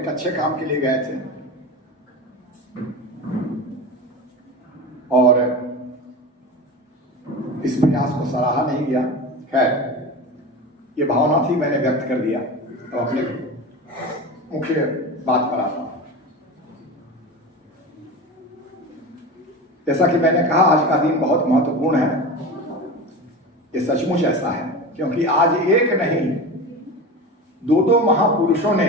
एक अच्छे काम के लिए गए थे और इस प्रयास को सराहा नहीं गया। खैर, ये भावना थी, मैंने व्यक्त कर दिया। तो अपने मुख्य बात पर आता हूं। जैसा कि मैंने कहा, आज का दिन बहुत महत्वपूर्ण है। ये सचमुच ऐसा है, क्योंकि आज एक नहीं, दो महापुरुषों ने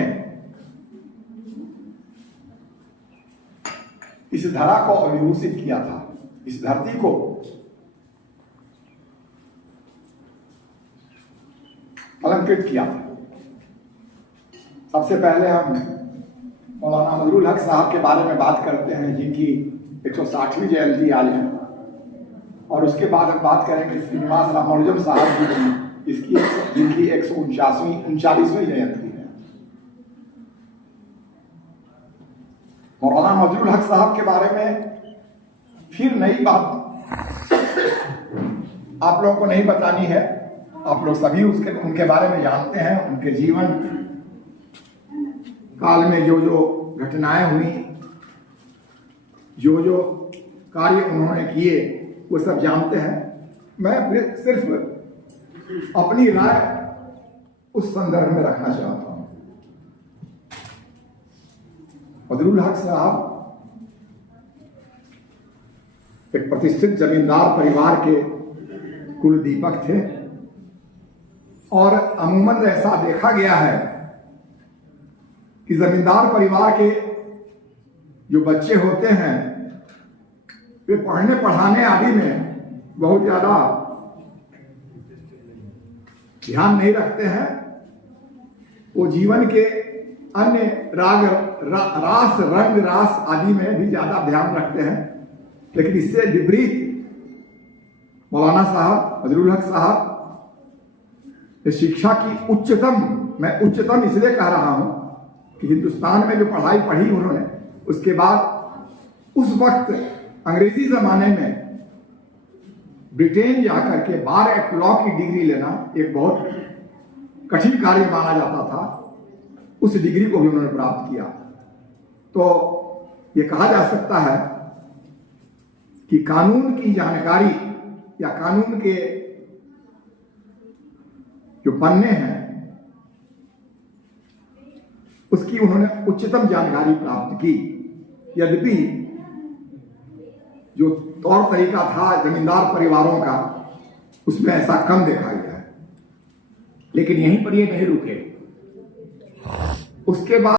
इस धरा को अभिभूषित किया था, इस धरती को अलंकृत किया था। सबसे पहले हम मौलाना मजरूल हक साहब के बारे में बात करते हैं, जिनकी 160वीं जयंती आज है, और उसके बाद हम बात करेंगे श्रीनिवास रामानुजम साहब की, इसकी जिनकी 139वीं जयंती है। मौलाना मजरूल हक साहब के बारे में फिर नई बात आप लोगों को नहीं बतानी है। आप लोग सभी उनके बारे में जानते हैं। उनके जीवन काल में जो जो घटनाएं हुई, जो जो कार्य उन्होंने किए, वो सब जानते हैं। मैं सिर्फ अपनी राय उस संदर्भ में रखना चाहता हूं। मजरूल हक साहब एक प्रतिष्ठित जमींदार परिवार के कुल दीपक थे, और अमूमन ऐसा देखा गया है कि जमींदार परिवार के जो बच्चे होते हैं, वे पढ़ने पढ़ाने आदि में बहुत ज्यादा ध्यान नहीं रखते हैं। वो जीवन के अन्य रास रंग रास आदि में भी ज्यादा ध्यान रखते हैं। लेकिन इससे विपरीत मौलाना साहब, मजरूल हक साहब, शिक्षा की उच्चतम, मैं उच्चतम इसलिए कह रहा हूं कि हिंदुस्तान में जो पढ़ाई पढ़ी उन्होंने, उसके बाद उस वक्त अंग्रेजी जमाने में ब्रिटेन जाकर के बार एक्ट लॉ की डिग्री लेना एक बहुत कठिन कार्य माना जाता था। उस डिग्री को भी उन्होंने प्राप्त किया। तो ये कहा जा सकता है कि कानून की जानकारी या कानून के जो पन्ने हैं, उसकी उन्होंने उच्चतम जानकारी प्राप्त की। यद्यपि जो तौर तरीका था जमींदार परिवारों का, उसमें ऐसा कम देखा गया है। लेकिन यहीं पर ये नहीं रुके। उसके बाद